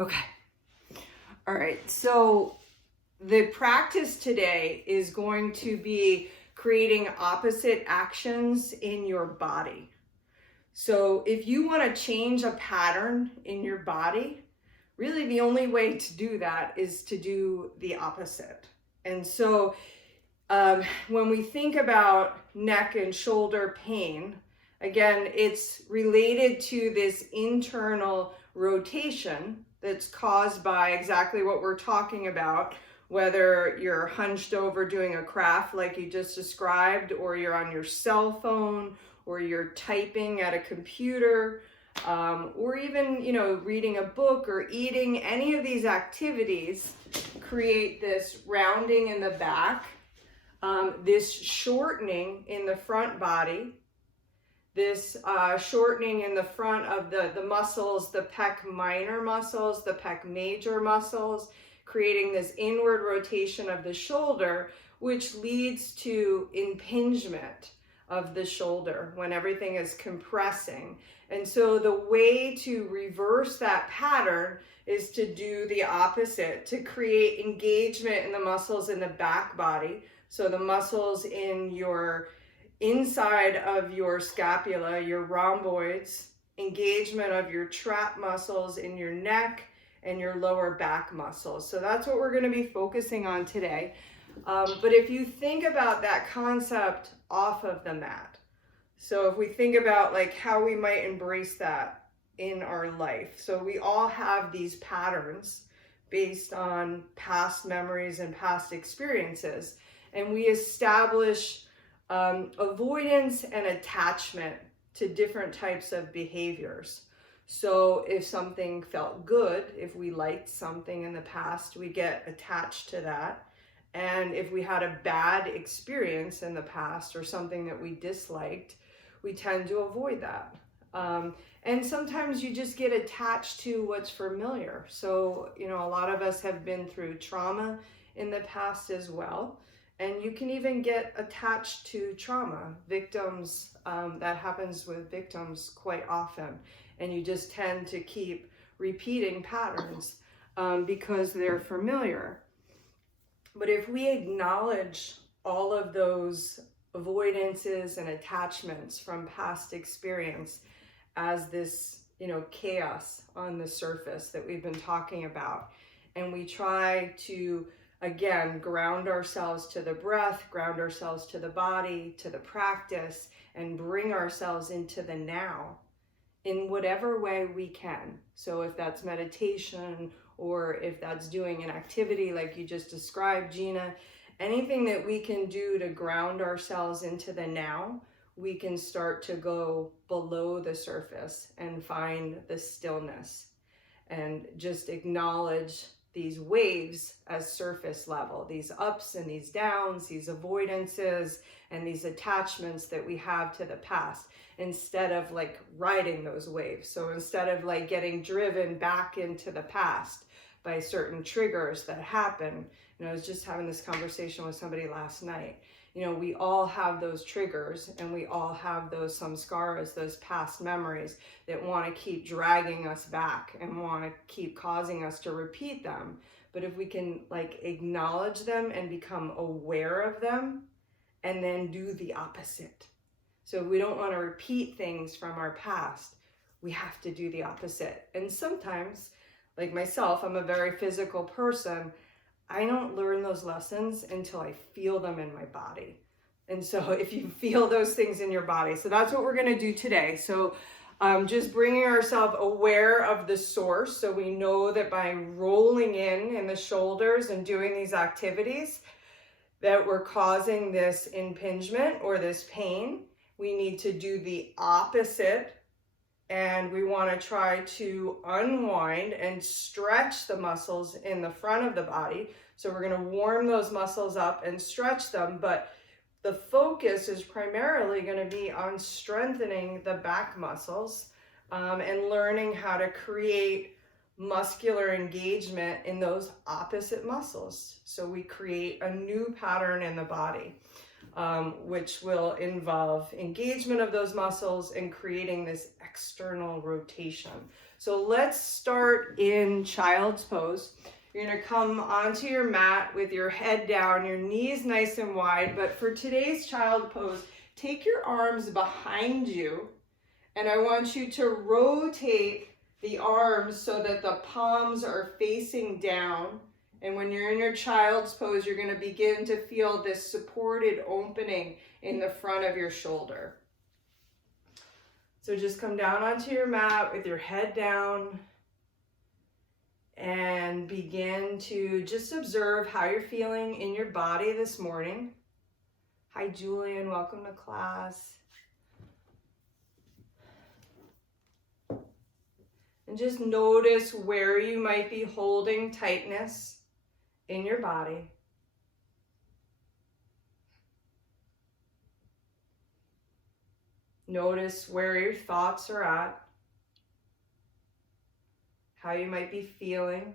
Okay. All right. So the practice today is going to be creating opposite actions in your body. So if you want to change a pattern in your body, really the only way to do that is to do the opposite. And so when we think about neck and shoulder pain, again, it's related to this internal rotation that's caused by exactly what we're talking about, whether you're hunched over doing a craft like you just described, or you're on your cell phone, or you're typing at a computer, or even, reading a book or eating. Any of these activities create this rounding in the back, this shortening in the front body, this shortening in the front of the muscles, the pec minor muscles, the pec major muscles, creating this inward rotation of the shoulder, which leads to impingement of the shoulder when everything is compressing. And so the way to reverse that pattern is to do the opposite, to create engagement in the muscles in the back body. So the muscles in your inside of your scapula, your rhomboids, engagement of your trap muscles in your neck and your lower back muscles. So that's what we're going to be focusing on today. But if you think about that concept off of the mat, so if we think about like how we might embrace that in our life. So we all have these patterns based on past memories and past experiences. And we establish avoidance and attachment to different types of behaviors. So if something felt good, if we liked something in the past, we get attached to that. And if we had a bad experience in the past or something that we disliked, we tend to avoid that. And sometimes you just get attached to what's familiar. So, a lot of us have been through trauma in the past as well. And you can even get attached to trauma. Victims, that happens with victims quite often. And you just tend to keep repeating patterns because they're familiar. But if we acknowledge all of those avoidances and attachments from past experience as this, chaos on the surface that we've been talking about, and we try to again, ground ourselves to the breath, ground ourselves to the body, to the practice, and bring ourselves into the now in whatever way we can. So if that's meditation, or if that's doing an activity like you just described, Gina, anything that we can do to ground ourselves into the now, we can start to go below the surface and find the stillness and just acknowledge these waves as surface level, these ups and these downs, these avoidances and these attachments that we have to the past, instead of like riding those waves. So instead of like getting driven back into the past by certain triggers that happen, I was just having this conversation with somebody last night. We all have those triggers, and we all have those samskaras, those past memories that want to keep dragging us back and want to keep causing us to repeat them. But if we can like acknowledge them and become aware of them, and then do the opposite. So if we don't want to repeat things from our past, we have to do the opposite. And sometimes, like myself, I'm a very physical person. I don't learn those lessons until I feel them in my body. And so if you feel those things in your body, so that's what we're going to do today. So just bringing ourselves aware of the source. So we know that by rolling in the shoulders and doing these activities that we're causing this impingement or this pain. We need to do the opposite. And we want to try to unwind and stretch the muscles in the front of the body. So we're going to warm those muscles up and stretch them. But the focus is primarily going to be on strengthening the back muscles and learning how to create muscular engagement in those opposite muscles. So we create a new pattern in the body. Which will involve engagement of those muscles and creating this external rotation. So let's start in child's pose. You're gonna come onto your mat with your head down, your knees nice and wide, but for today's child pose, take your arms behind you, and I want you to rotate the arms so that the palms are facing down. And when you're in your child's pose, you're gonna begin to feel this supported opening in the front of your shoulder. So just come down onto your mat with your head down and begin to just observe how you're feeling in your body this morning. Hi, Julian, welcome to class. And just notice where you might be holding tightness in your body. Notice where your thoughts are at, how you might be feeling.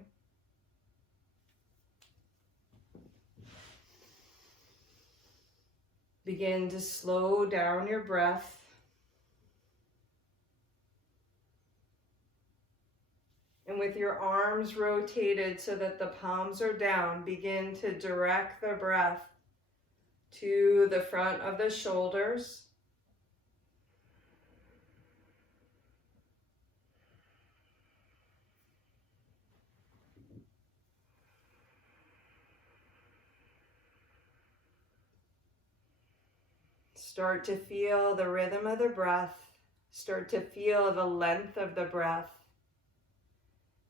Begin to slow down your breath. And with your arms rotated so that the palms are down, begin to direct the breath to the front of the shoulders. Start to feel the rhythm of the breath. Start to feel the length of the breath.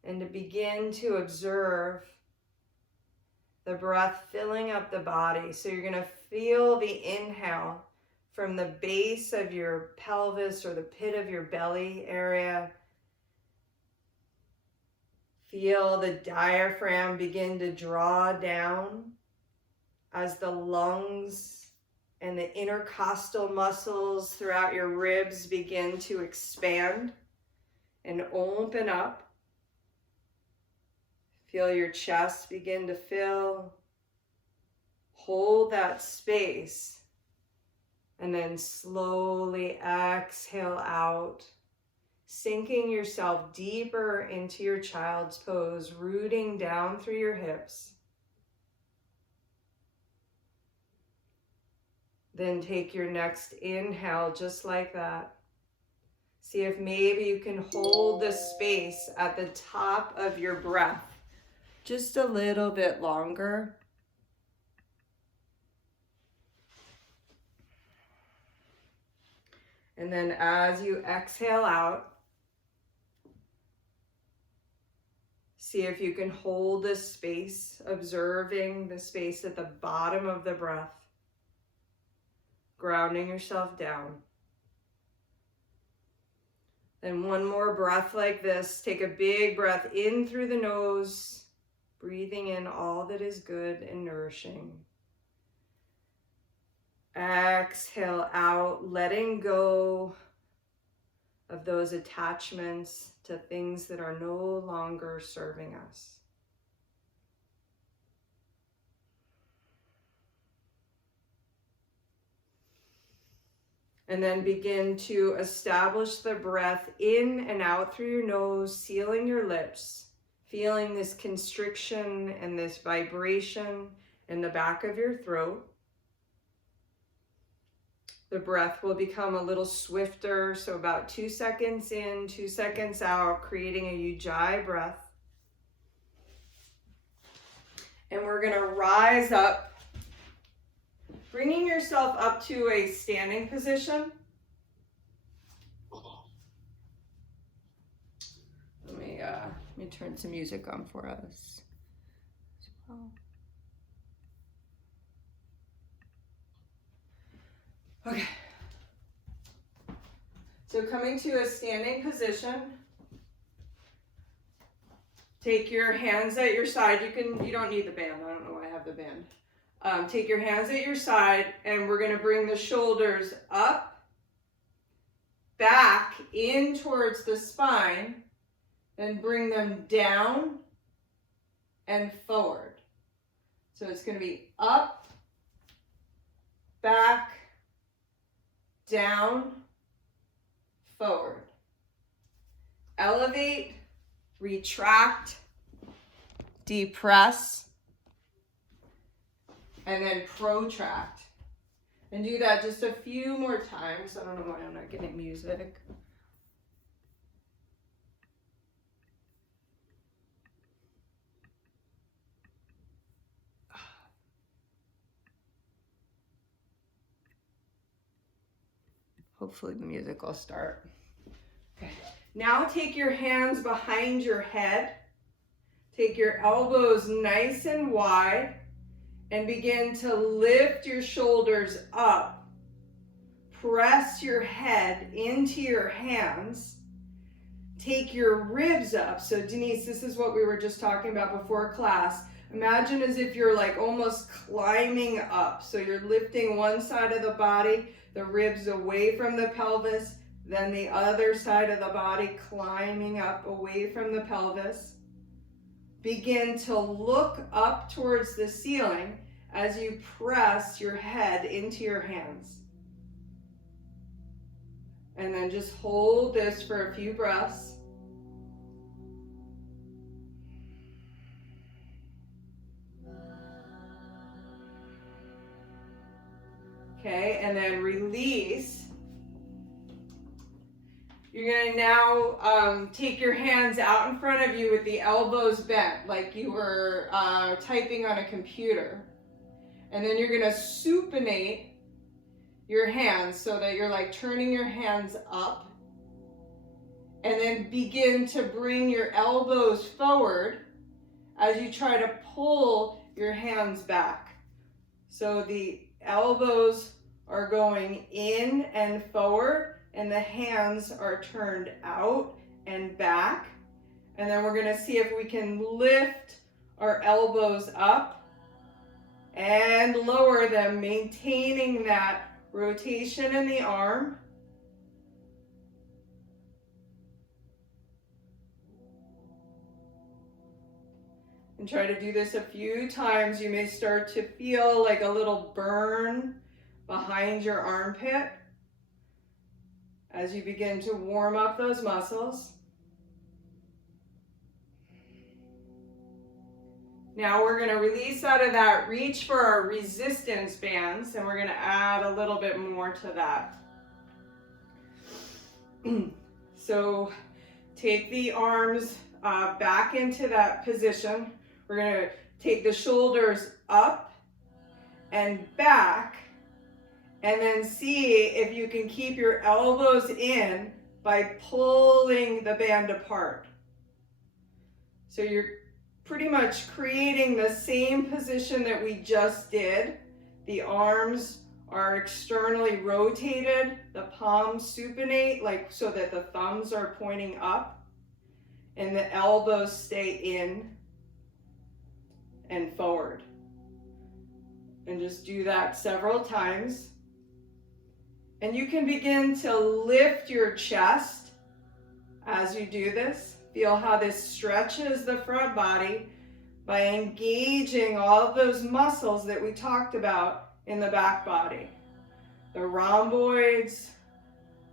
And to begin to observe the breath filling up the body. So you're going to feel the inhale from the base of your pelvis or the pit of your belly area. Feel the diaphragm begin to draw down as the lungs and the intercostal muscles throughout your ribs begin to expand and open up. Feel your chest begin to fill. Hold that space and then slowly exhale out, sinking yourself deeper into your child's pose, rooting down through your hips. Then take your next inhale just like that. See if maybe you can hold the space at the top of your breath just a little bit longer. And then as you exhale out, see if you can hold this space, observing the space at the bottom of the breath. Grounding yourself down. Then one more breath like this. Take a big breath in through the nose, breathing in all that is good and nourishing. Exhale out, letting go of those attachments to things that are no longer serving us. And then begin to establish the breath in and out through your nose, sealing your lips, feeling this constriction and this vibration in the back of your throat. The breath will become a little swifter, so about 2 seconds in, 2 seconds out, creating a Ujjayi breath. And we're gonna rise up, bringing yourself up to a standing position. Let me turn some music on for us as well. Okay. So coming to a standing position, take your hands at your side. You don't need the band. I don't know why I have the band. Take your hands at your side, and we're going to bring the shoulders up, back, in towards the spine, then bring them down and forward. So it's going to be up, back, down, forward. elevate, retract, depress, and then protract. And do that just a few more times. I don't know why I'm not getting music. Hopefully the music will start. Okay. Now take your hands behind your head. Take your elbows nice and wide and begin to lift your shoulders up. Press your head into your hands. Take your ribs up. So Denise, this is what we were just talking about before class. Imagine as if you're like almost climbing up. So you're lifting one side of the body, the ribs away from the pelvis, then the other side of the body climbing up away from the pelvis. Begin to look up towards the ceiling as you press your head into your hands. And then just hold this for a few breaths. Okay, and then release. You're going to now take your hands out in front of you with the elbows bent, like you were typing on a computer. And then you're going to supinate your hands so that you're like turning your hands up. And then begin to bring your elbows forward as you try to pull your hands back. So the elbows are going in and forward, and the hands are turned out and back. And then we're going to see if we can lift our elbows up and lower them, maintaining that rotation in the arm. And try to do this a few times. You may start to feel like a little burn behind your armpit as you begin to warm up those muscles. Now we're going to release out of that, reach for our resistance bands, and we're going to add a little bit more to that. So take the arms back into that position. We're going to take the shoulders up and back, and then see if you can keep your elbows in by pulling the band apart. So you're pretty much creating the same position that we just did. The arms are externally rotated, the palms supinate, like so that the thumbs are pointing up, and the elbows stay in and forward. And just do that several times. And you can begin to lift your chest as you do this. Feel how this stretches the front body by engaging all of those muscles that we talked about in the back body. The rhomboids,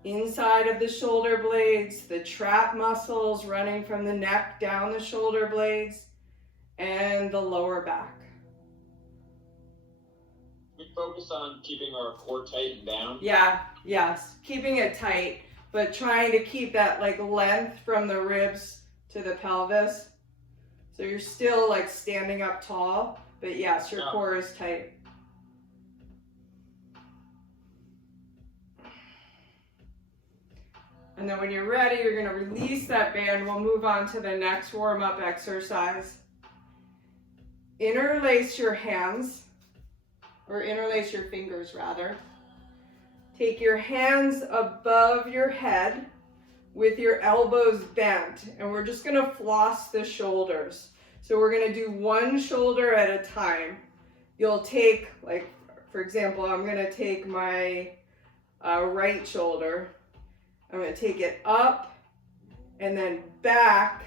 inside of the shoulder blades, the trap muscles running from the neck down the shoulder blades, and the lower back. We focus on keeping our core tight and down. Yeah, yes, keeping it tight, but trying to keep that like length from the ribs to the pelvis. So you're still like standing up tall, but yes, your core is tight. And then when you're ready, you're going to release that band. We'll move on to the next warm-up exercise. Interlace your hands, or interlace your fingers rather. Take your hands above your head with your elbows bent, and we're just going to floss the shoulders. So we're going to do one shoulder at a time. You'll take, like, for example, I'm going to take my right shoulder. I'm going to take it up and then back,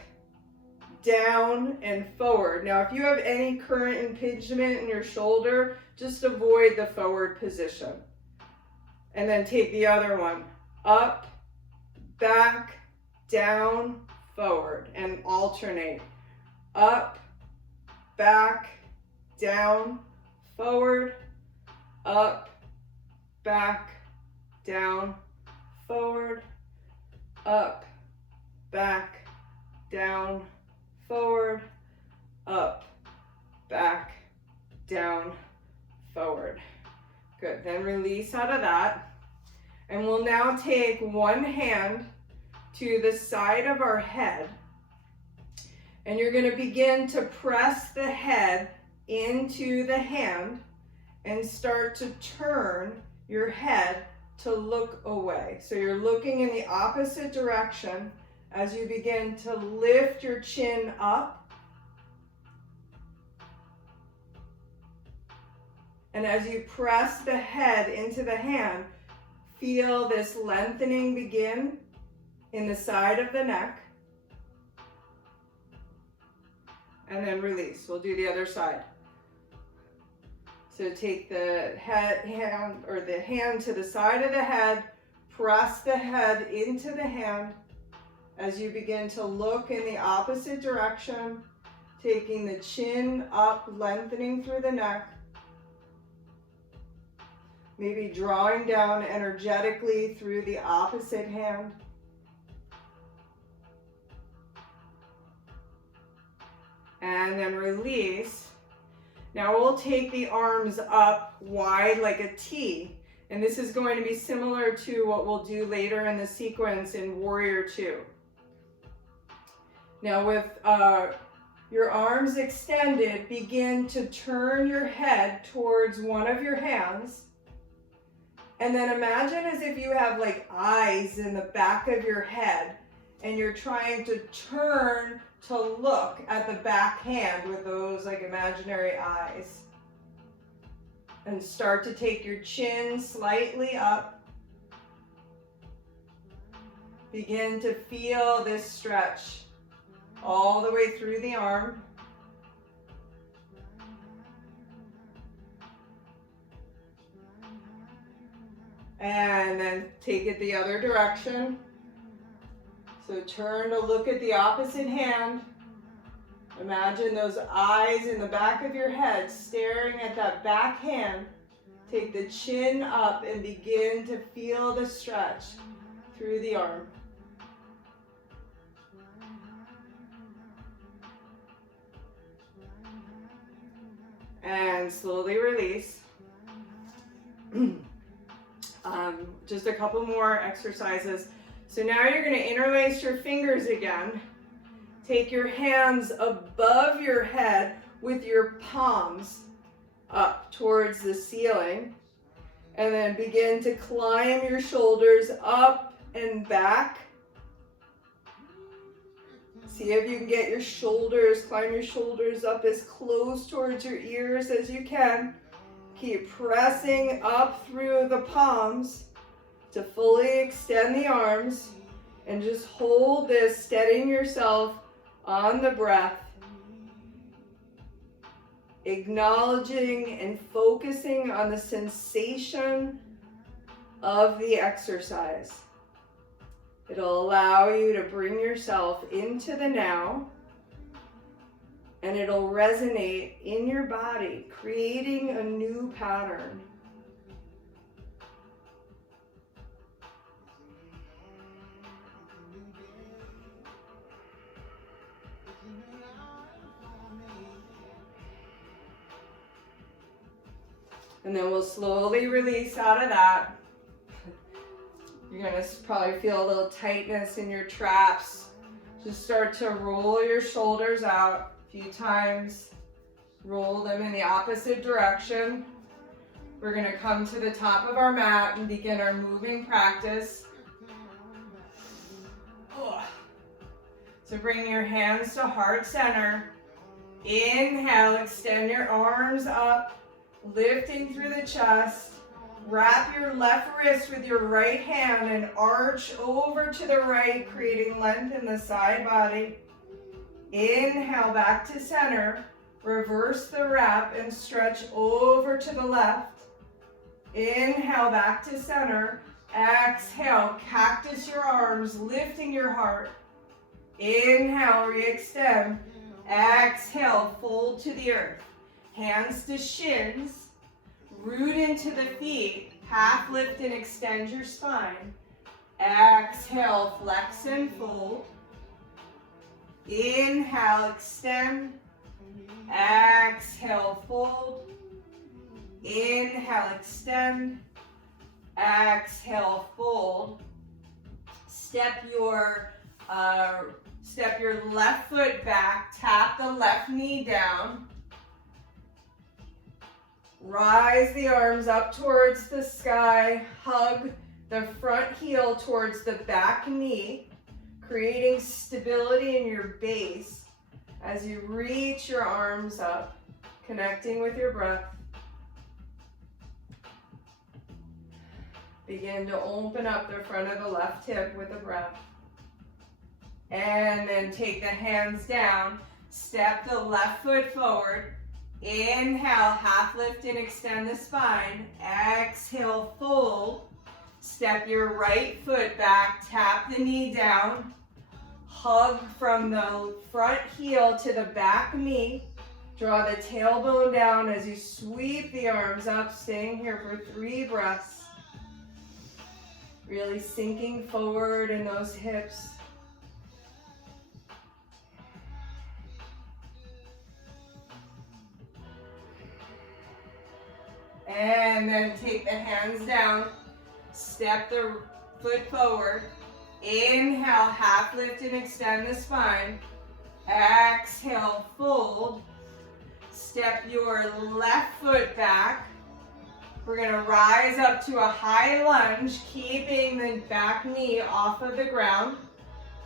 down, and forward. Now, if you have any current impingement in your shoulder, just avoid the forward position. And then take the other one, up, back, down, forward, and alternate. Up, back, down, forward, up, back, down, forward, up, back, down, forward, up, back, down, forward. Good, then release out of that. And we'll now take one hand to the side of our head. And you're gonna begin to press the head into the hand and start to turn your head to look away. So you're looking in the opposite direction as you begin to lift your chin up. And as you press the head into the hand, feel this lengthening begin in the side of the neck. And then release. We'll do the other side. So take the hand to the side of the head, press the head into the hand as you begin to look in the opposite direction, taking the chin up, lengthening through the neck. Maybe drawing down energetically through the opposite hand. And then release. Now we'll take the arms up wide like a T, and this is going to be similar to what we'll do later in the sequence in Warrior 2. Now with your arms extended, begin to turn your head towards one of your hands, and then imagine as if you have like eyes in the back of your head, and you're trying to turn to look at the back hand with those like imaginary eyes. And start to take your chin slightly up. Begin to feel this stretch all the way through the arm. And then take it the other direction. So turn to look at the opposite hand. Imagine those eyes in the back of your head staring at that back hand. Take the chin up and begin to feel the stretch through the arm. And slowly release. Just a couple more exercises. So now you're going to interlace your fingers again. Take your hands above your head with your palms up towards the ceiling. And then begin to climb your shoulders up and back. See if you can get your shoulders, climb your shoulders up as close towards your ears as you can. Keep pressing up through the palms to fully extend the arms, and just hold this, steadying yourself on the breath, acknowledging and focusing on the sensation of the exercise. It'll allow you to bring yourself into the now, and it'll resonate in your body, creating a new pattern. And then we'll slowly release out of that. You're gonna probably feel a little tightness in your traps. Just start to roll your shoulders out a few times. Roll them in the opposite direction. We're gonna come to the top of our mat and begin our moving practice. So bring your hands to heart center. Inhale, extend your arms up. Lifting through the chest, wrap your left wrist with your right hand and arch over to the right, creating length in the side body. Inhale, back to center. Reverse the wrap and stretch over to the left. Inhale, back to center. Exhale, cactus your arms, lifting your heart. Inhale, re-extend. Exhale, fold to the earth. Hands to shins. Root into the feet. Half lift and extend your spine. Exhale, flex and fold. Inhale, extend. Exhale, fold. Inhale, extend. Exhale, fold. Step your left foot back. Tap the left knee down. Rise the arms up towards the sky. Hug the front heel towards the back knee, creating stability in your base as you reach your arms up, connecting with your breath. Begin to open up the front of the left hip with a breath. And then take the hands down. Step the left foot forward. Inhale, half lift and extend the spine. Exhale, fold. Step your right foot back. Tap the knee down. Hug from the front heel to the back knee. Draw the tailbone down as you sweep the arms up, staying here for 3 breaths. Really sinking forward in those hips. And then take the hands down. Step the foot forward. Inhale, half lift and extend the spine. Exhale, fold. Step your left foot back. We're going to rise up to a high lunge, keeping the back knee off of the ground.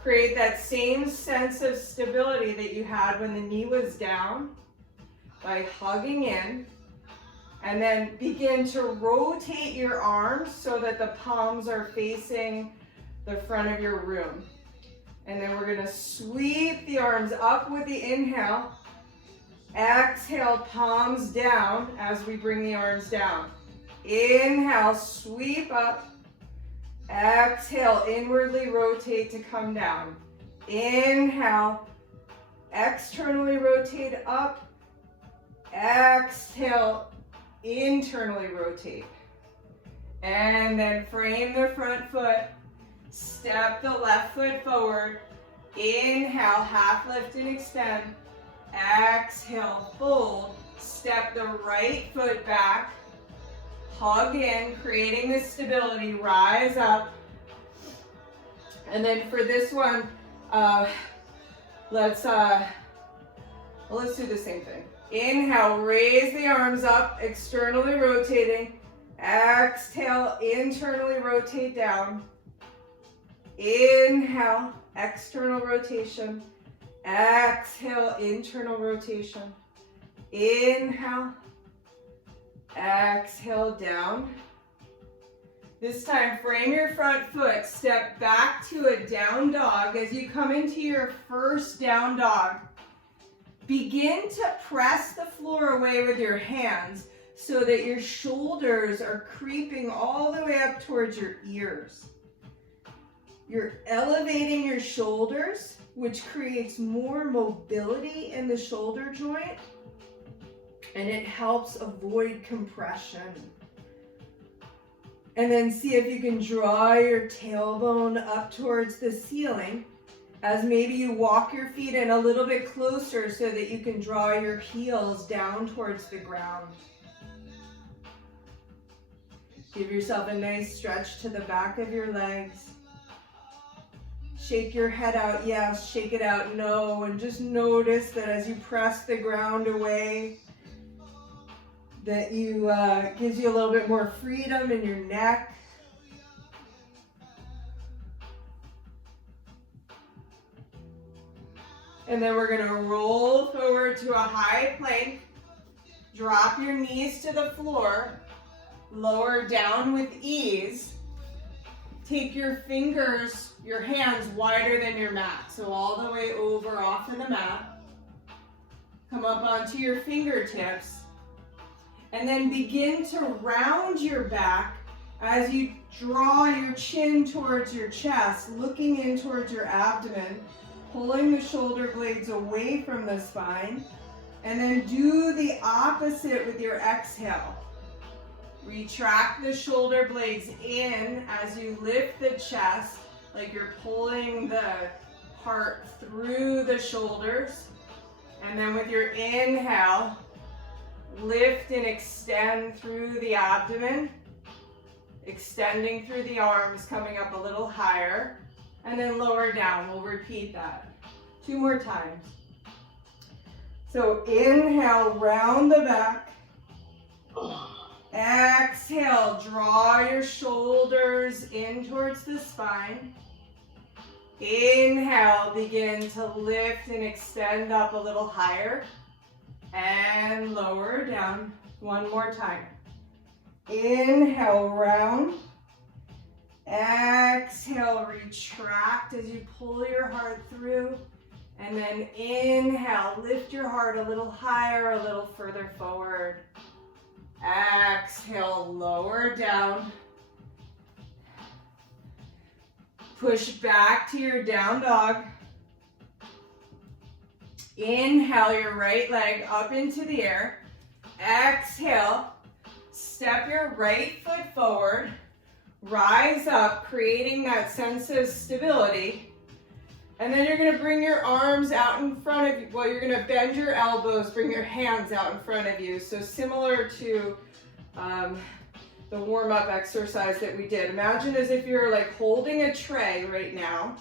Create that same sense of stability that you had when the knee was down by hugging in. And then begin to rotate your arms so that the palms are facing the front of your room. And then we're going to sweep the arms up with the inhale. Exhale, palms down as we bring the arms down. Inhale, sweep up. Exhale, inwardly rotate to come down. Inhale, externally rotate up. Exhale, internally rotate. And then frame the front foot. Step the left foot forward. Inhale, half lift and extend. Exhale, fold. Step the right foot back. Hug in, creating this stability. Rise up. And then for this one, let's do the same thing. Inhale, raise the arms up, externally rotating. Exhale, internally rotate down. Inhale, external rotation. Exhale, internal rotation. Inhale. Exhale, down. This time, frame your front foot. Step back to a down dog. As you come into your first down dog, begin to press the floor away with your hands so that your shoulders are creeping all the way up towards your ears. You're elevating your shoulders, which creates more mobility in the shoulder joint, and it helps avoid compression. And then see if you can draw your tailbone up towards the ceiling as maybe you walk your feet in a little bit closer so that you can draw your heels down towards the ground. Give yourself a nice stretch to the back of your legs. Shake your head out, yes. Shake it out, no. And just notice that as you press the ground away, that gives you a little bit more freedom in your neck. And then we're going to roll forward to a high plank. Drop your knees to the floor. Lower down with ease. Take your fingers, your hands wider than your mat. So all the way over off of the mat. Come up onto your fingertips. And then begin to round your back as you draw your chin towards your chest, looking in towards your abdomen. pulling the shoulder blades away from the spine. And then do the opposite with your exhale. Retract the shoulder blades in as you lift the chest, like you're pulling the heart through the shoulders. And then with your inhale, lift and extend through the abdomen, extending through the arms, coming up a little higher, and then lower down. We'll repeat that 2 more times. So inhale, round the back. Exhale, draw your shoulders in towards the spine. Inhale, begin to lift and extend up a little higher. And lower down. 1 more time. Inhale, round. Exhale, retract as you pull your heart through. And then inhale, lift your heart a little higher, a little further forward. Exhale, lower down. Push back to your down dog. Inhale your right leg up into the air. Exhale, step your right foot forward. Rise up, creating that sense of stability. And then you're gonna bring your arms out in front of you. Well, you're gonna bend your elbows, bring your hands out in front of you. So similar to the warm-up exercise that we did. Imagine as if you're like holding a tray right now,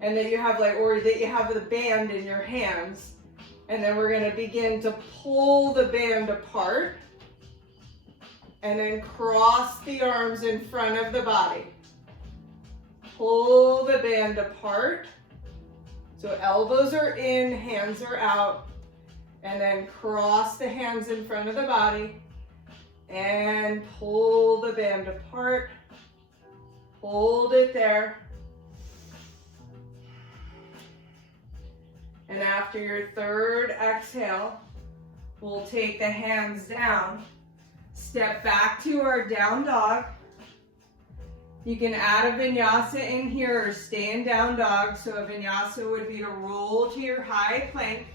and that you have or that you have the band in your hands. And then we're gonna begin to pull the band apart, and then cross the arms in front of the body. Pull the band apart. So elbows are in, hands are out. And then cross the hands in front of the body. And pull the band apart. Hold it there. And after your third exhale, we'll take the hands down. Step back to our down dog. You can add a vinyasa in here or stay in down dog. So a vinyasa would be to roll to your high plank,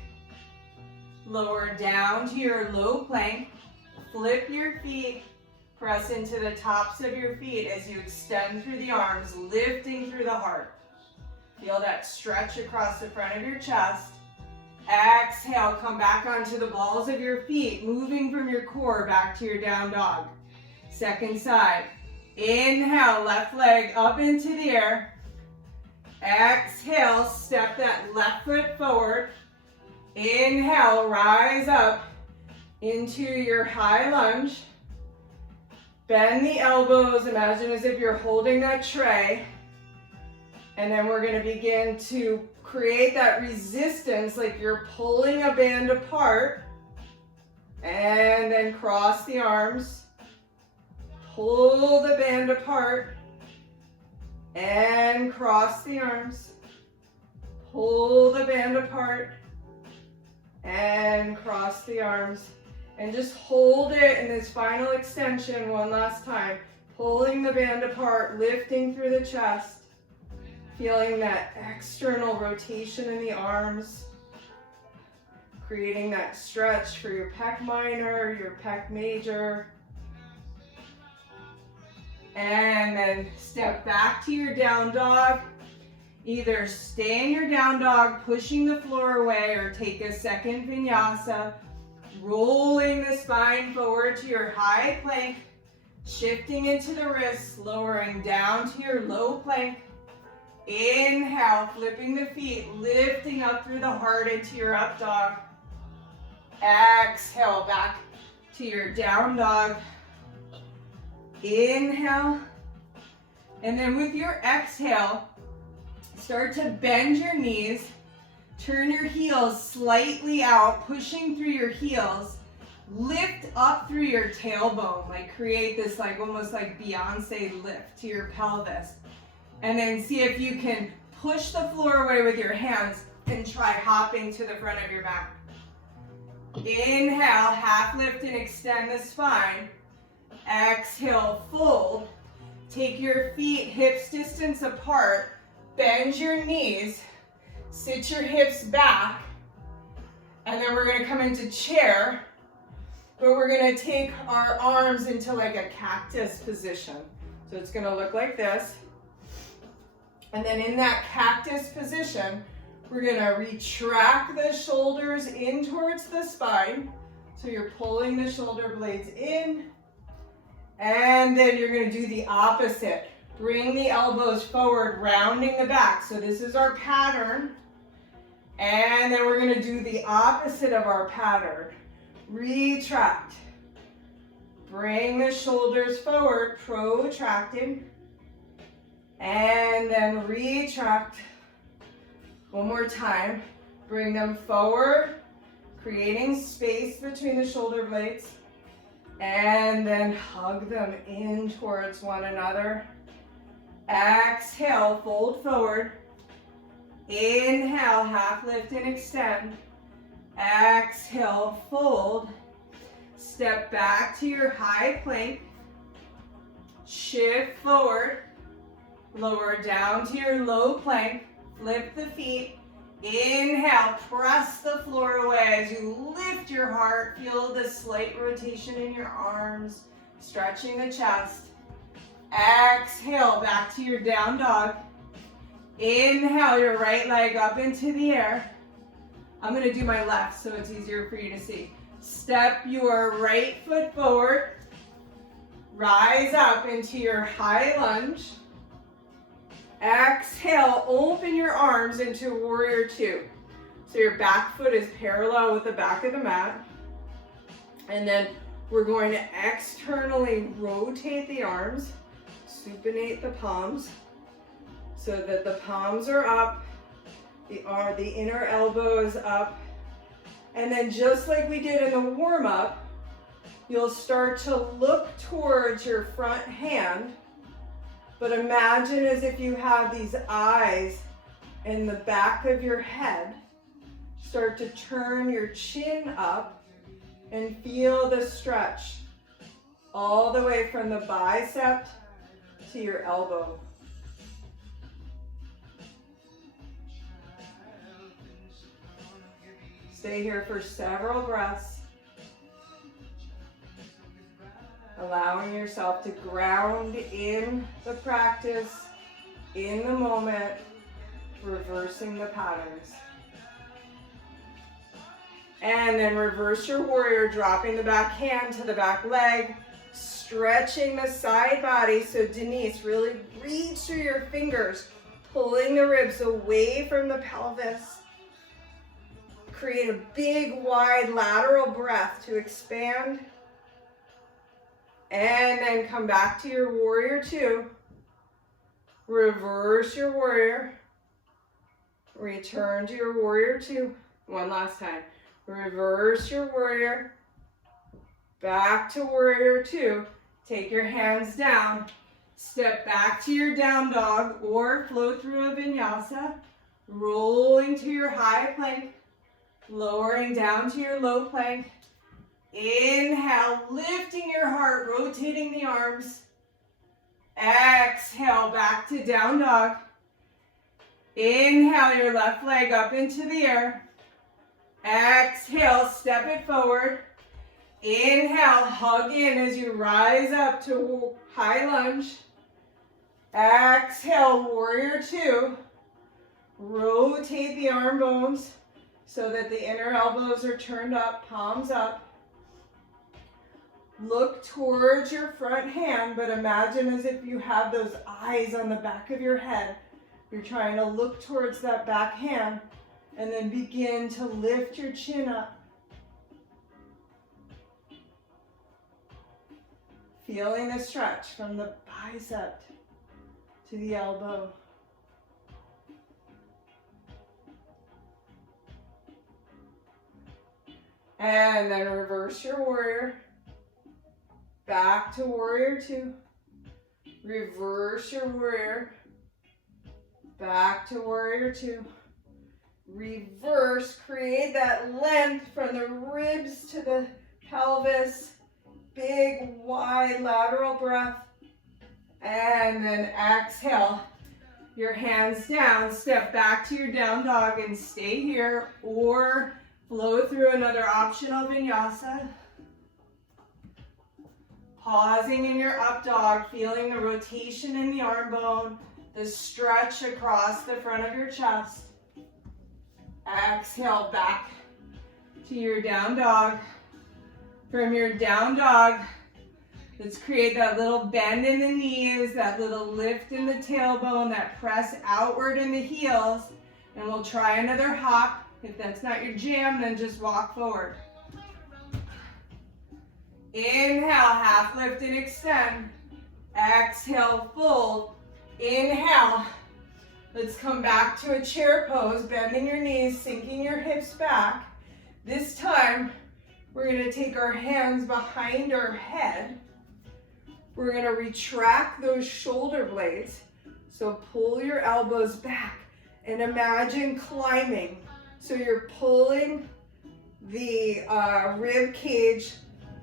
lower down to your low plank, flip your feet, press into the tops of your feet as you extend through the arms, lifting through the heart. Feel that stretch across the front of your chest. Exhale, come back onto the balls of your feet, moving from your core back to your down dog. Second side. Inhale, left leg up into the air. Exhale, step that left foot forward. Inhale, rise up into your high lunge. Bend the elbows, imagine as if you're holding that tray. And then we're gonna begin to create that resistance like you're pulling a band apart. And then cross the arms. Pull the band apart and cross the arms. Pull the band apart and cross the arms. And just hold it in this final extension one last time. Pulling the band apart, lifting through the chest. Feeling that external rotation in the arms. Creating that stretch for your pec minor, your pec major. And then step back to your down dog. Either stay in your down dog, pushing the floor away, or take a second vinyasa. Rolling the spine forward to your high plank. Shifting into the wrists, lowering down to your low plank. Inhale, flipping the feet, lifting up through the heart into your up dog. Exhale, back to your down dog. Inhale, and then with your exhale, start to bend your knees, turn your heels slightly out, pushing through your heels, lift up through your tailbone, like create this almost like Beyonce lift to your pelvis, and then see if you can push the floor away with your hands and try hopping to the front of your mat. Inhale, half lift and extend the spine. Exhale, fold. Take your feet hips distance apart. Bend your knees. Sit your hips back, and then we're gonna come into chair, but we're gonna take our arms into like a cactus position. So it's gonna look like this. And then in that cactus position, we're gonna retract the shoulders in towards the spine. So you're pulling the shoulder blades in, and then you're gonna do the opposite. Bring the elbows forward, rounding the back. So this is our pattern. And then we're gonna do the opposite of our pattern. Retract. Bring the shoulders forward, protracting. And then retract. One more time. Bring them forward, creating space between the shoulder blades. And then hug them in towards one another. Exhale, fold forward. Inhale, half lift and extend. Exhale, fold. Step back to your high plank. Shift forward. Lower down to your low plank. Flip the feet. Inhale, press the floor away as you lift your heart. Feel the slight rotation in your arms, stretching the chest. Exhale, back to your down dog. Inhale your right leg up into the air. I'm gonna do my left so it's easier for you to see. Step your right foot forward. Rise up into your high lunge. Exhale, open your arms into warrior two. So your back foot is parallel with the back of the mat. And then we're going to externally rotate the arms, supinate the palms so that the palms are up, the inner elbow is up. And then just like we did in the warm-up, you'll start to look towards your front hand. But imagine as if you have these eyes in the back of your head. Start to turn your chin up and feel the stretch all the way from the bicep to your elbow. Stay here for several breaths. Allowing yourself to ground in the practice, in the moment, reversing the patterns. And then reverse your warrior, dropping the back hand to the back leg, stretching the side body. So Denise, really reach through your fingers, pulling the ribs away from the pelvis. Create a big, wide lateral breath to expand. And then come back to your warrior two. Reverse your warrior. Return to your warrior two. One last time. Reverse your warrior. Back to warrior two. Take your hands down. Step back to your down dog or flow through a vinyasa. Rolling to your high plank. Lowering down to your low plank. Inhale, lifting your heart, rotating the arms. Exhale, back to down dog. Inhale your left leg up into the air. Exhale, step it forward. Inhale, hug in as you rise up to high lunge. Exhale, warrior two. Rotate the arm bones so that the inner elbows are turned up, palms up. Look towards your front hand, but imagine as if you have those eyes on the back of your head. You're trying to look towards that back hand and then begin to lift your chin up. Feeling the stretch from the bicep to the elbow. And then reverse your warrior. Back to warrior two. Reverse your warrior. Back to warrior two. Reverse, create that length from the ribs to the pelvis. Big, wide lateral breath. And then exhale. your hands down, step back to your down dog and stay here, or flow through another optional vinyasa. Pausing in your up dog, feeling the rotation in the arm bone, the stretch across the front of your chest. Exhale back to your down dog. From your down dog, let's create that little bend in the knees, that little lift in the tailbone, that press outward in the heels. And we'll try another hop. If that's not your jam, then just walk forward. Inhale, half lift and extend. Exhale, fold. Inhale. Let's come back to a chair pose, bending your knees, sinking your hips back. This time, we're going to take our hands behind our head. We're going to retract those shoulder blades. So pull your elbows back and imagine climbing. So you're pulling the rib cage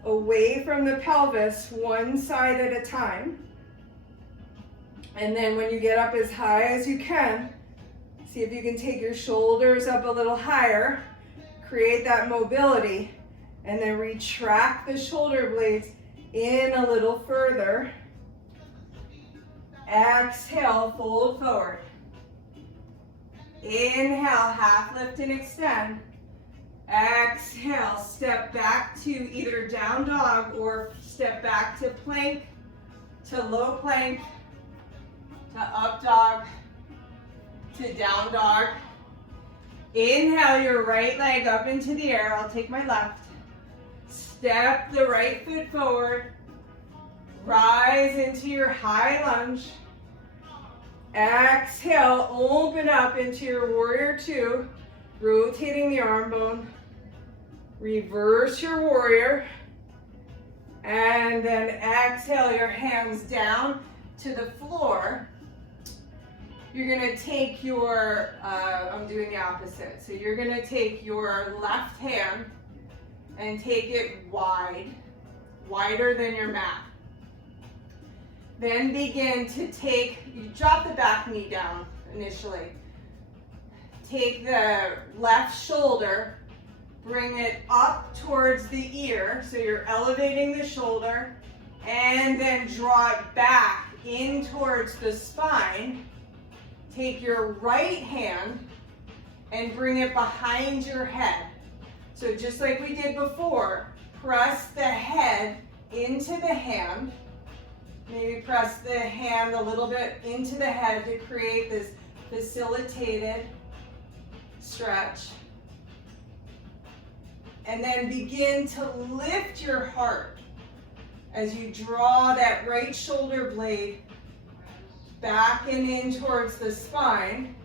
away from the pelvis, one side at a time. And then when you get up as high as you can, see if you can take your shoulders up a little higher, create that mobility, and then retract the shoulder blades in a little further. Exhale, fold forward. Inhale, half lift and extend. Exhale, step back to either down dog or step back to plank, to low plank, to up dog, to down dog. Inhale your right leg up into the air. I'll take my left. Step the right foot forward. Rise into your high lunge. Exhale, open up into your warrior two, rotating the arm bone. Reverse your warrior. And then exhale your hands down to the floor. You're gonna take your, I'm doing the opposite. So you're gonna take your left hand and take it wide, wider than your mat. Then begin to you drop the back knee down initially. Take the left shoulder, bring it up towards the ear, so you're elevating the shoulder, and then draw it back in towards the spine. Take your right hand and bring it behind your head. So just like we did before, press the head into the hand. Maybe press the hand a little bit into the head to create this facilitated stretch. And then begin to lift your heart as you draw that right shoulder blade back and in towards the spine.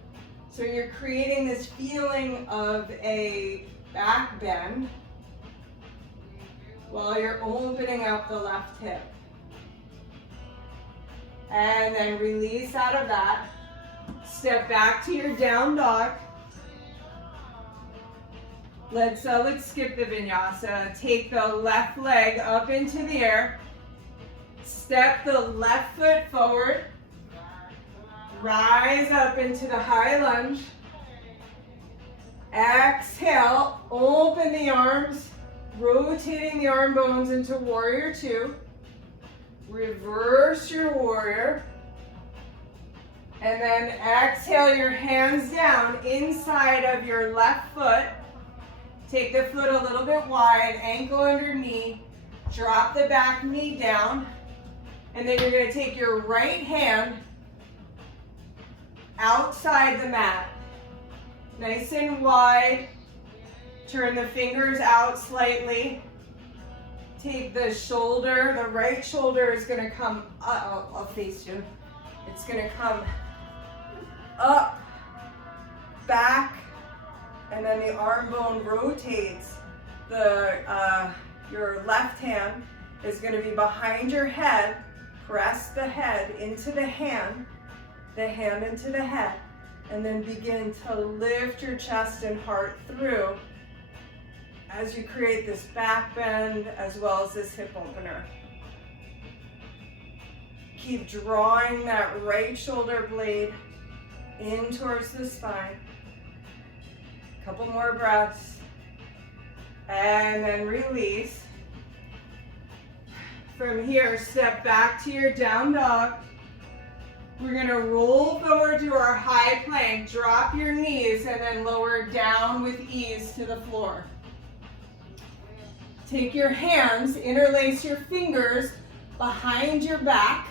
So you're creating this feeling of a back bend while you're opening up the left hip. And then release out of that. Step back to your down dog. Let's skip the vinyasa. Take the left leg up into the air. Step the left foot forward. Rise up into the high lunge. Exhale, open the arms, rotating the arm bones into warrior two. Reverse your warrior. And then exhale your hands down inside of your left foot. Take the foot a little bit wide, ankle under knee. Drop the back knee down. And then you're going to take your right hand outside the mat. Nice and wide. Turn the fingers out slightly. Take the shoulder, the right shoulder is going to come up. I'll face you. It's going to come up, back, and then the arm bone rotates. Your left hand is going to be behind your head. Press the head into the hand into the head, and then begin to lift your chest and heart through as you create this back bend as well as this hip opener. Keep drawing that right shoulder blade in towards the spine. Couple more breaths. And then release. From here, step back to your down dog. We're gonna roll forward to our high plank. Drop your knees and then lower down with ease to the floor. Take your hands, interlace your fingers behind your back.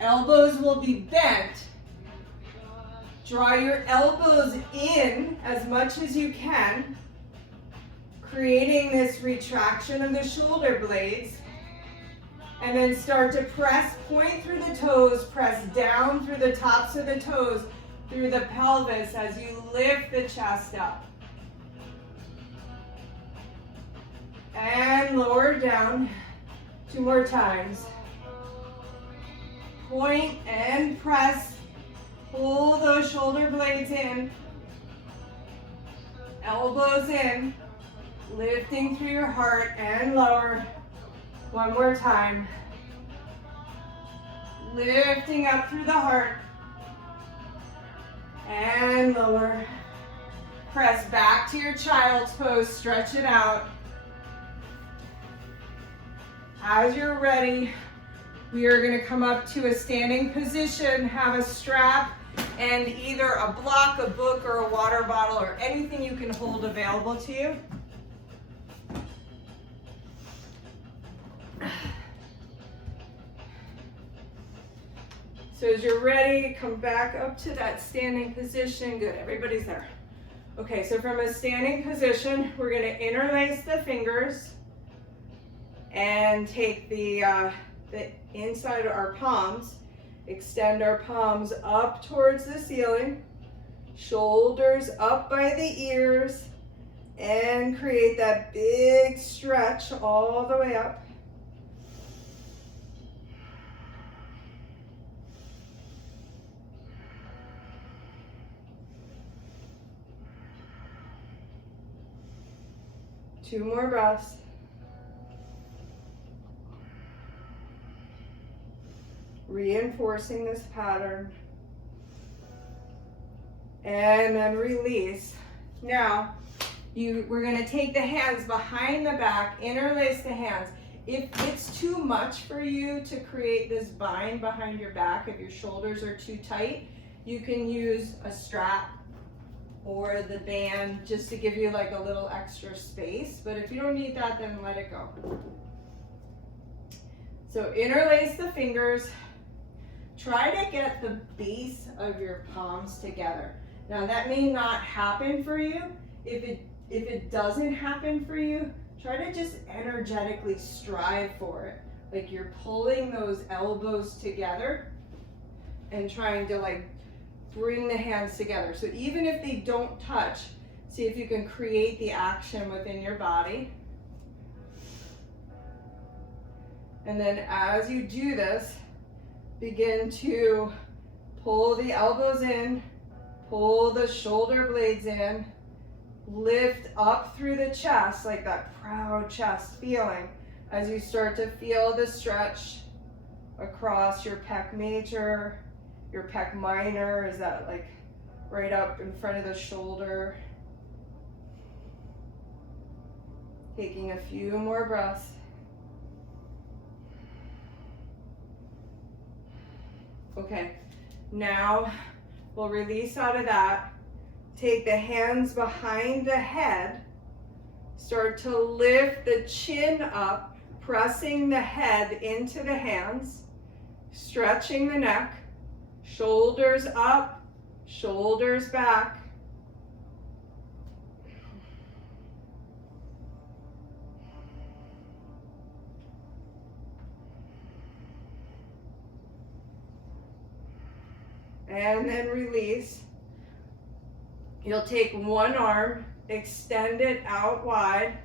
Elbows will be bent. Draw your elbows in as much as you can, creating this retraction of the shoulder blades. And then start to press, point through the toes, press down through the tops of the toes, through the pelvis as you lift the chest up. And lower down. 2 more times. Point and press. Pull those shoulder blades in. Elbows in. Lifting through your heart and lower. 1 more time. Lifting up through the heart. And lower. Press back to your child's pose. Stretch it out. As you're ready, we are going to come up to a standing position. Have a strap and either a block, a book, or a water bottle, or anything you can hold available to you. So as you're ready, come back up to that standing position. Good, everybody's there. Okay, so from a standing position, we're going to interlace the fingers and take the inside of our palms, extend our palms up towards the ceiling, shoulders up by the ears, and create that big stretch all the way up. Two more breaths. Reinforcing this pattern. And then release. Now, we're going to take the hands behind the back, interlace the hands. If it's too much for you to create this bind behind your back, if your shoulders are too tight, you can use a strap or the band just to give you like a little extra space. But if you don't need that, then let it go. So interlace the fingers. Try to get the base of your palms together. Now that may not happen for you. If it doesn't happen for you, try to just energetically strive for it. Like you're pulling those elbows together and trying to like bring the hands together. So even if they don't touch, see if you can create the action within your body. And then as you do this, begin to pull the elbows in, pull the shoulder blades in, lift up through the chest, like that proud chest feeling as you start to feel the stretch across your pec major, your pec minor, is that like right up in front of the shoulder. Taking a few more breaths. Okay, now we'll release out of that. Take the hands behind the head. Start to lift the chin up, pressing the head into the hands, stretching the neck, shoulders up, shoulders back. And then release. You'll take one arm, extend it out wide,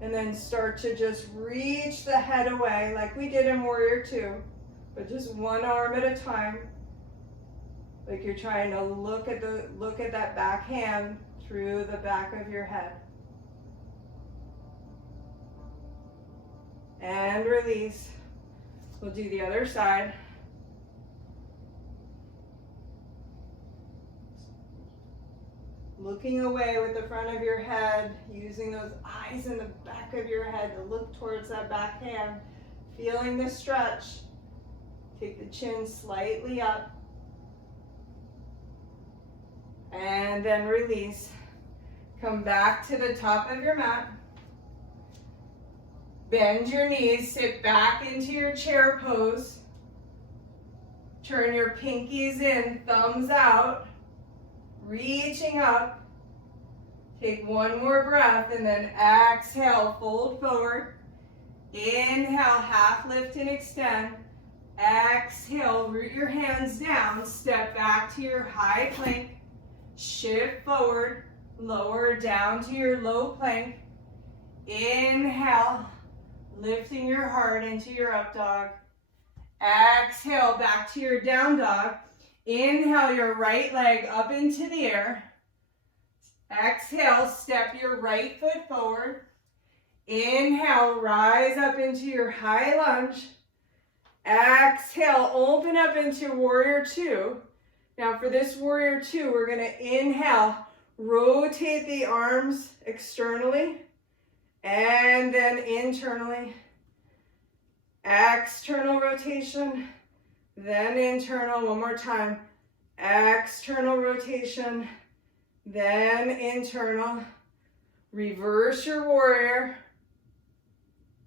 and then start to just reach the head away like we did in Warrior 2, but just one arm at a time. Like you're trying to look at that back hand through the back of your head. And release. We'll do the other side. looking away with the front of your head, using those eyes in the back of your head to look towards that back hand, feeling the stretch. Take the chin slightly up. And then release. Come back to the top of your mat. Bend your knees, sit back into your chair pose. Turn your pinkies in, thumbs out, reaching up. Take one more breath and then exhale, fold forward. Inhale, half lift and extend. Exhale, root your hands down, step back to your high plank. Shift forward, lower down to your low plank. Inhale, lifting your heart into your up dog. Exhale, back to your down dog. Inhale your right leg up into the air. Exhale, step your right foot forward. Inhale, rise up into your high lunge. Exhale, open up into warrior two. Now for this warrior two, we're going to inhale, rotate the arms externally, and then internally. External rotation, then internal, one more time. External rotation, then internal. Reverse your warrior.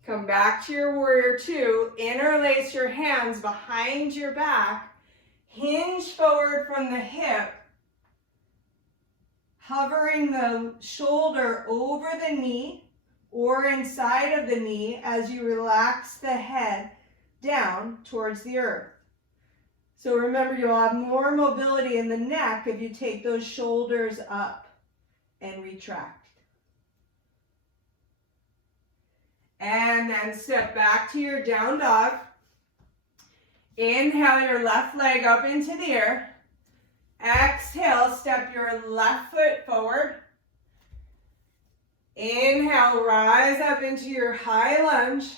Come back to your warrior two. Interlace your hands behind your back. Hinge forward from the hip. Hovering the shoulder over the knee or inside of the knee as you relax the head down towards the earth. So remember, you'll have more mobility in the neck if you take those shoulders up and retract. And then step back to your down dog. Inhale your left leg up into the air. Exhale, step your left foot forward. Inhale, rise up into your high lunge.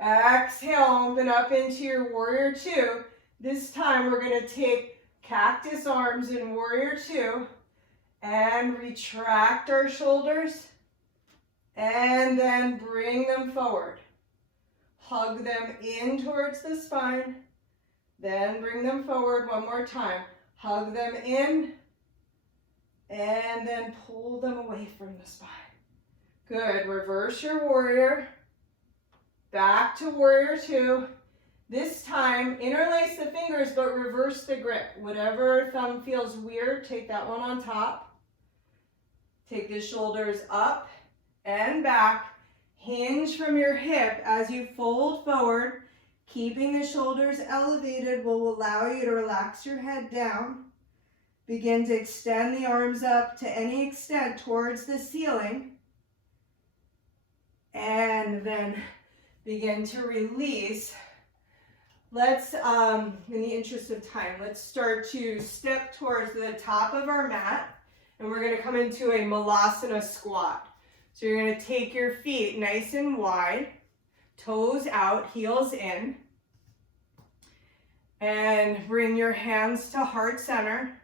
Exhale, open up into your warrior two. This time we're going to take cactus arms in warrior two and retract our shoulders and then bring them forward. Hug them in towards the spine, then bring them forward one more time. Hug them in and then pull them away from the spine. Good. Reverse your warrior. Back to warrior two. This time, interlace the fingers, but reverse the grip. Whatever thumb feels weird, take that one on top. Take the shoulders up and back. Hinge from your hip as you fold forward. Keeping the shoulders elevated will allow you to relax your head down. Begin to extend the arms up to any extent towards the ceiling. And then begin to release. Let's, in the interest of time, let's start to step towards the top of our mat. And we're going to come into a malasana squat. So you're going to take your feet nice and wide, toes out, heels in. And bring your hands to heart center.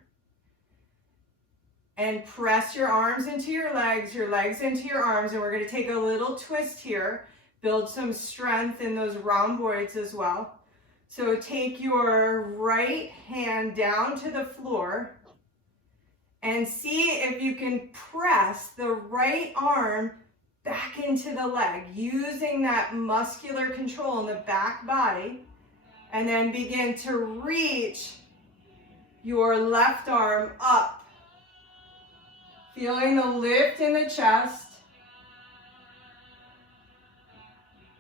And press your arms into your legs into your arms. And we're going to take a little twist here. Build some strength in those rhomboids as well. So take your right hand down to the floor and see if you can press the right arm back into the leg, using that muscular control in the back body. And then begin to reach your left arm up. Feeling the lift in the chest.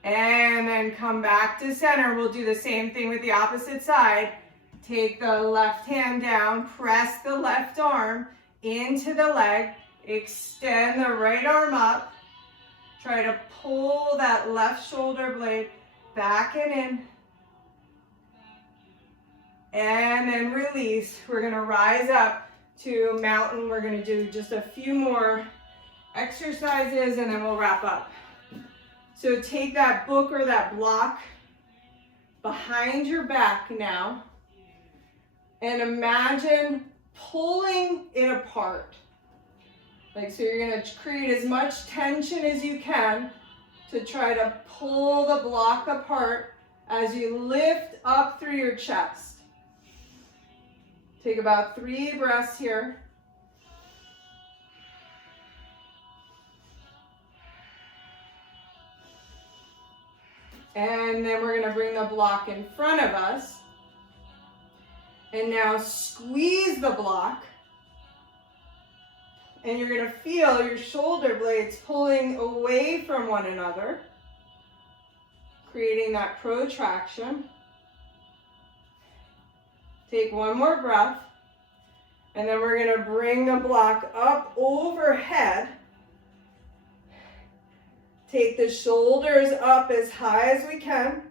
And then come back to center. We'll do the same thing with the opposite side. Take the left hand down, press the left arm into the leg, extend the right arm up. Try to pull that left shoulder blade back and in. And then release. We're going to rise up to mountain. We're going to do just a few more exercises and then we'll wrap up. So take that book or that block behind your back now and imagine pulling it apart. Like, so you're gonna create as much tension as you can to try to pull the block apart as you lift up through your chest. Take about 3 breaths here. And then we're gonna bring the block in front of us. And now squeeze the block. And you're gonna feel your shoulder blades pulling away from one another, creating that protraction. Take one more breath. And then we're gonna bring the block up overhead. Take the shoulders up as high as we can,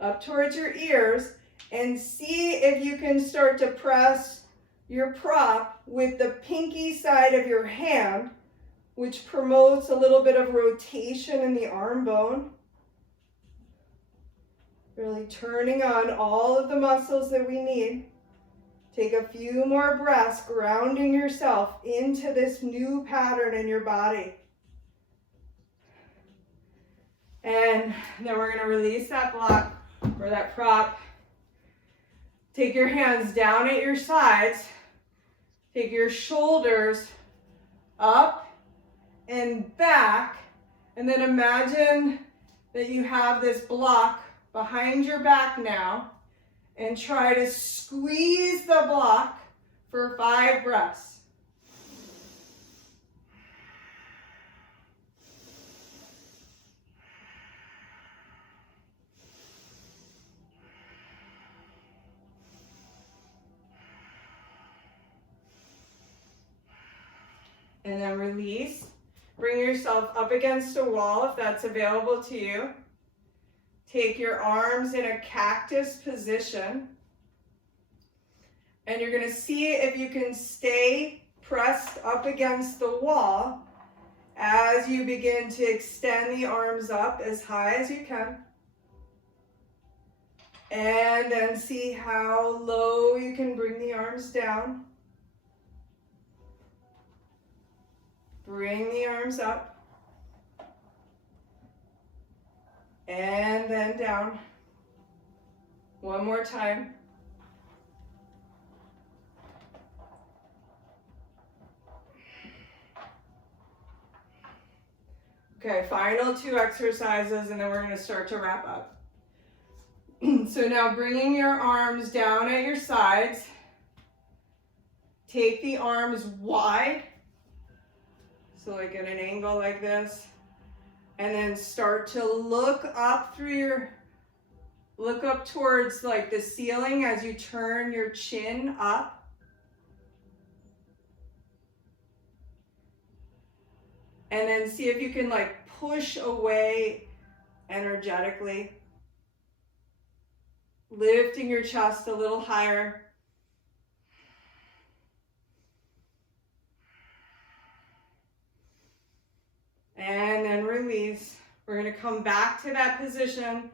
up towards your ears, and see if you can start to press your prop with the pinky side of your hand, which promotes a little bit of rotation in the arm bone. Really turning on all of the muscles that we need. Take a few more breaths, grounding yourself into this new pattern in your body. And then we're going to release that block or that prop. Take your hands down at your sides. Take your shoulders up and back. And then imagine that you have this block behind your back now. And try to squeeze the block for 5 breaths. And then release. Bring yourself up against a wall if that's available to you. Take your arms in a cactus position. And you're going to see if you can stay pressed up against the wall as you begin to extend the arms up as high as you can. And then see how low you can bring the arms down. Bring the arms up. And then down. One more time. Okay, final 2 exercises and then we're going to start to wrap up. So now bringing your arms down at your sides. Take the arms wide. So like at an angle like this. And then start to look up towards like the ceiling as you turn your chin up. And then see if you can like push away energetically. Lifting your chest a little higher. And then release. We're going to come back to that position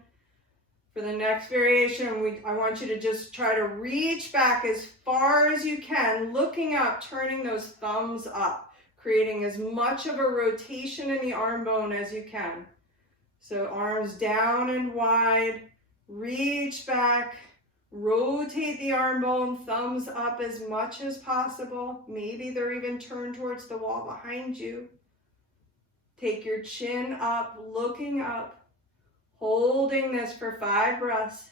for the next variation. I want you to just try to reach back as far as you can, looking up, turning those thumbs up, creating as much of a rotation in the arm bone as you can. So arms down and wide, reach back, rotate the arm bone, thumbs up as much as possible. Maybe they're even turned towards the wall behind you. Take your chin up, looking up, holding this for 5 breaths.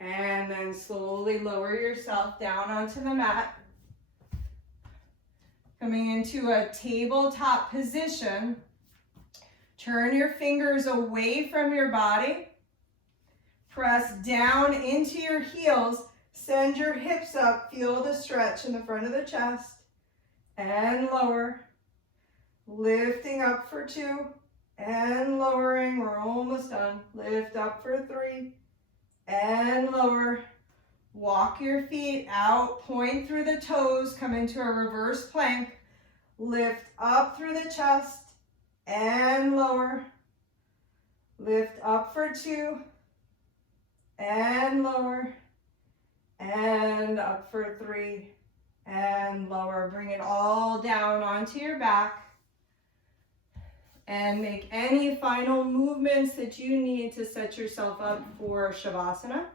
And then slowly lower yourself down onto the mat. Coming into a tabletop position. Turn your fingers away from your body. Press down into your heels. Send your hips up. Feel the stretch in the front of the chest. And lower. Lifting up for 2. And lowering. We're almost done. Lift up for 3. And lower. Walk your feet out. Point through the toes. Come into a reverse plank. Lift up through the chest. and lower. Lift up for 2 and lower, and up for 3 and lower. Bring it all down onto your back and make any final movements that you need to set yourself up for Shavasana.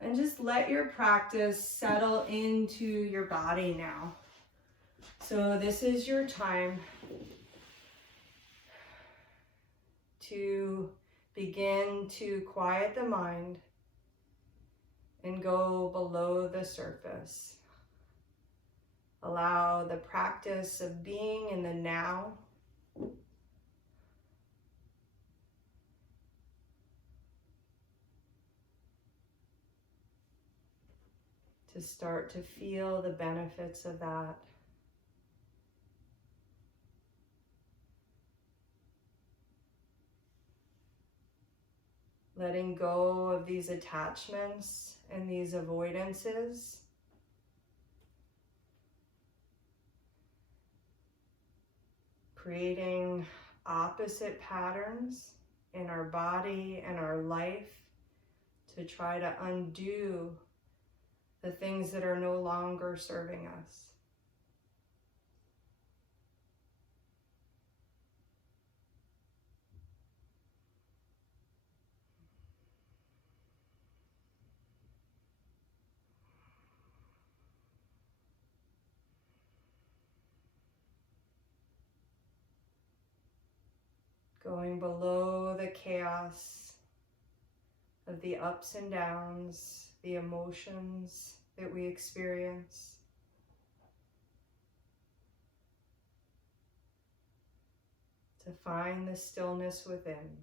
And just let your practice settle into your body now. So this is your time to begin to quiet the mind and go below the surface. Allow the practice of being in the now to start to feel the benefits of that. Letting go of these attachments and these avoidances. Creating opposite patterns in our body and our life to try to undo the things that are no longer serving us. Going below the chaos of the ups and downs, the emotions that we experience. To find the stillness within.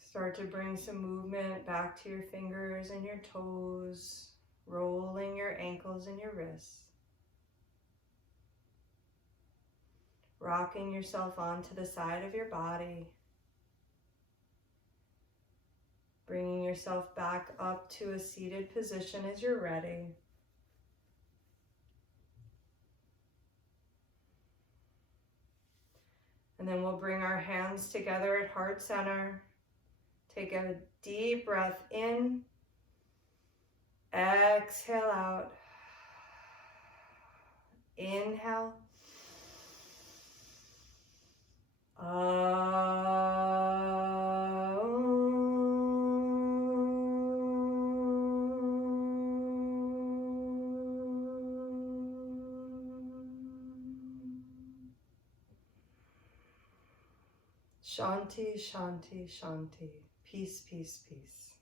Start to bring some movement back to your fingers and your toes, rolling your ankles and your wrists. Rocking yourself onto the side of your body. Bringing yourself back up to a seated position as you're ready. And then we'll bring our hands together at heart center. Take a deep breath in. Exhale out. Inhale. Shanti, Shanti, Shanti. Peace, peace, peace.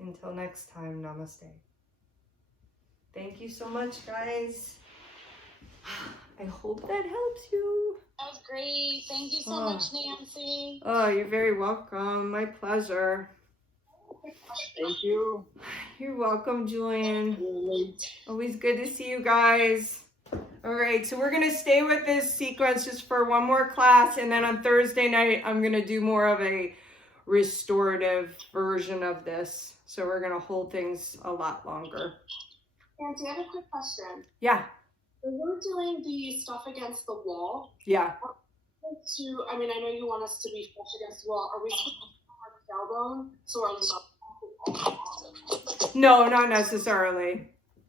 Until next time, namaste. Thank you so much, guys. I hope that helps you. That was great. Thank you so much, Nancy. Oh, you're very welcome. My pleasure. Thank you. You're welcome, Julian. Always good to see you guys. All right, so we're going to stay with this sequence just for one more class, and then on Thursday night, I'm going to do more of a restorative version of this. So we're going to hold things a lot longer. Nancy, I have a quick question. Yeah. When we're doing the stuff against the wall, Yeah. I know you want us to be flush against the wall. Are we supposed to have our tailbone? So No, not necessarily.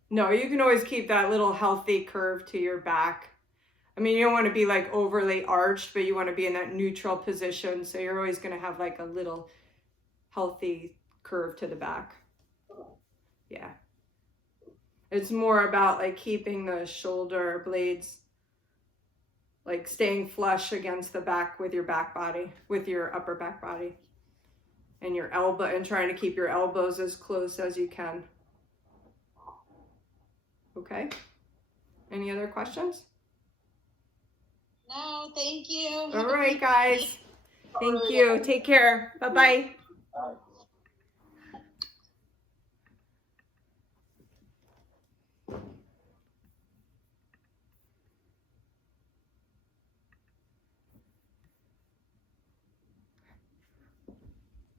No, you can always keep that little healthy curve to your back. I mean, you don't want to be like overly arched, but you want to be in that neutral position. So you're always going to have like a little healthy curve to the back. Yeah. It's more about like keeping the shoulder blades, like staying flush against the back with your back body, with your upper back body, and your elbow, and trying to keep your elbows as close as you can. Okay. Any other questions? No, thank you. All right, guys. Thank you. Take care. Bye-bye. Bye.